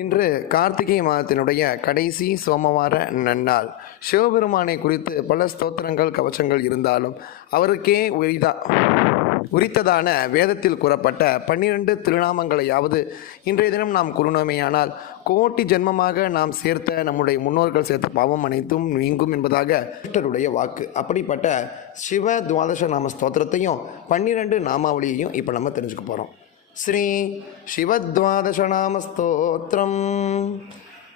இன்று கார்த்திகை மாதத்தினுடைய கடைசி சோமவார நன்னாள். சிவபெருமானை குறித்து பல ஸ்தோத்திரங்கள் கவச்சங்கள் இருந்தாலும் அவருக்கே உரிதா உரித்ததான வேதத்தில் கூறப்பட்ட பன்னிரண்டு திருநாமங்களையாவது இன்றைய தினம் நாம் கூறினோமேயானால் கோட்டி ஜென்மமாக நாம் சேர்த்த நம்முடைய முன்னோர்கள் சேர்த்த பாவம் அனைத்தும் நீங்கும் என்பதாக கிருஷ்ணருடைய வாக்கு. அப்படிப்பட்ட சிவ துவாதச நாம ஸ்தோத்திரத்தையும் பன்னிரண்டு நாமாவளியையும் இப்போ நம்ம தெரிஞ்சுக்க போகிறோம் श्री शिवद्वादशनामस्तोत्रम्।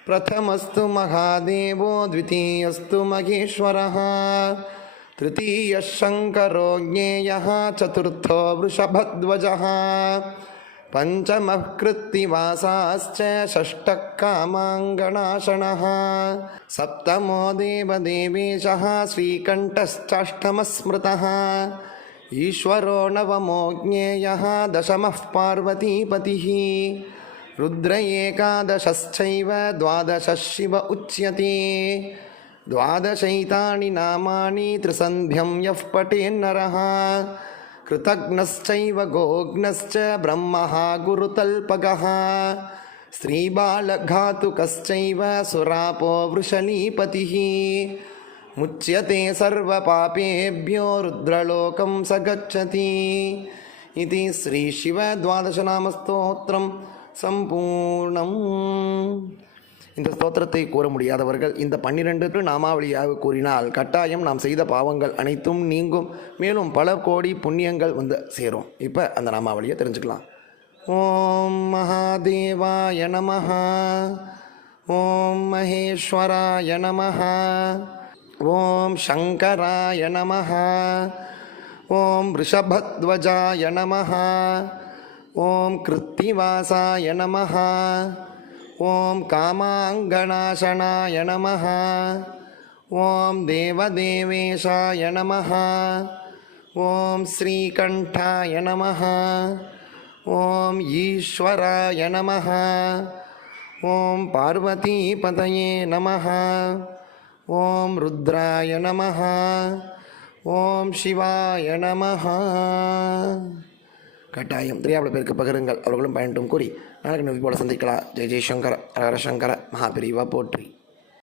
प्रथमस्तु महादेवो, द्वितीयस्तु महेश्वरः। तृतीयः शङ्करो ज्ञेयः चतुर्थो वृषभध्वजः। पञ्चमः कृत्तिवासाश्च सप्तमो देवदेवेशः, श्रीकण्ठश्चाष्टमः ईश्वरो नवमो ज्ञेयः दशमः पार्वतीपतिः रुद्र एकादशश्चैव द्वादशः शिव उच्यते द्वादशैतानि नामानि त्रिसन्ध्यं यः पठेन्नरः कृतघ्नश्चैव गोघ्नश्च ब्रह्मः गुरुतल्पगः स्त्रीबालघातुकश्चैव सुरापो முச்சியதே சர்வ பாபேபியோ ருத்ரலோகம் சகச்சதி இது ஸ்ரீ சிவ துவாதசநாமஸ்தோத்திரம் சம்பூர்ணம் இந்த ஸ்தோத்திரத்தை கூற முடியாதவர்கள் இந்த பன்னிரெண்டுக்கு நாமாவளியாக கூறினால் கட்டாயம் நாம் செய்த பாவங்கள் அனைத்தும் நீங்கும். மேலும் பல கோடி புண்ணியங்கள் வந்து சேரும். இப்போ அந்த நாமாவளியை தெரிஞ்சுக்கலாம். ஓம் மகாதேவாய நமஹா. ஓம் மகேஸ்வராய நமஹா. ஓம் சங்கராய நமஹ ஓம் ரிஷபத்வஜாய நமஹ ஓம் கிருத்திவாசாய நமஹ ஓம் காமாங்கணாசனாய நமஹ ஓம் தேவதேவேஷாய நமஹ ஓம் ஸ்ரீகண்டாய நமஹ ஓம் ஈஸ்வராய நமஹ ஓம் பார்வதீபதயே நமஹ ஓம் ருத்ராய நம ஓம் சிவாய நம கட்டாயம் தெரியாமல் பேருக்கு பகிருங்கள் அவர்களும் பயன்ட்டும் கூறி நாளைக்கு நோக்கி போல சந்திக்கலாம். ஜெய் ஜெய்சங்கர ஹரஹர மகாபிரிவா போற்றி.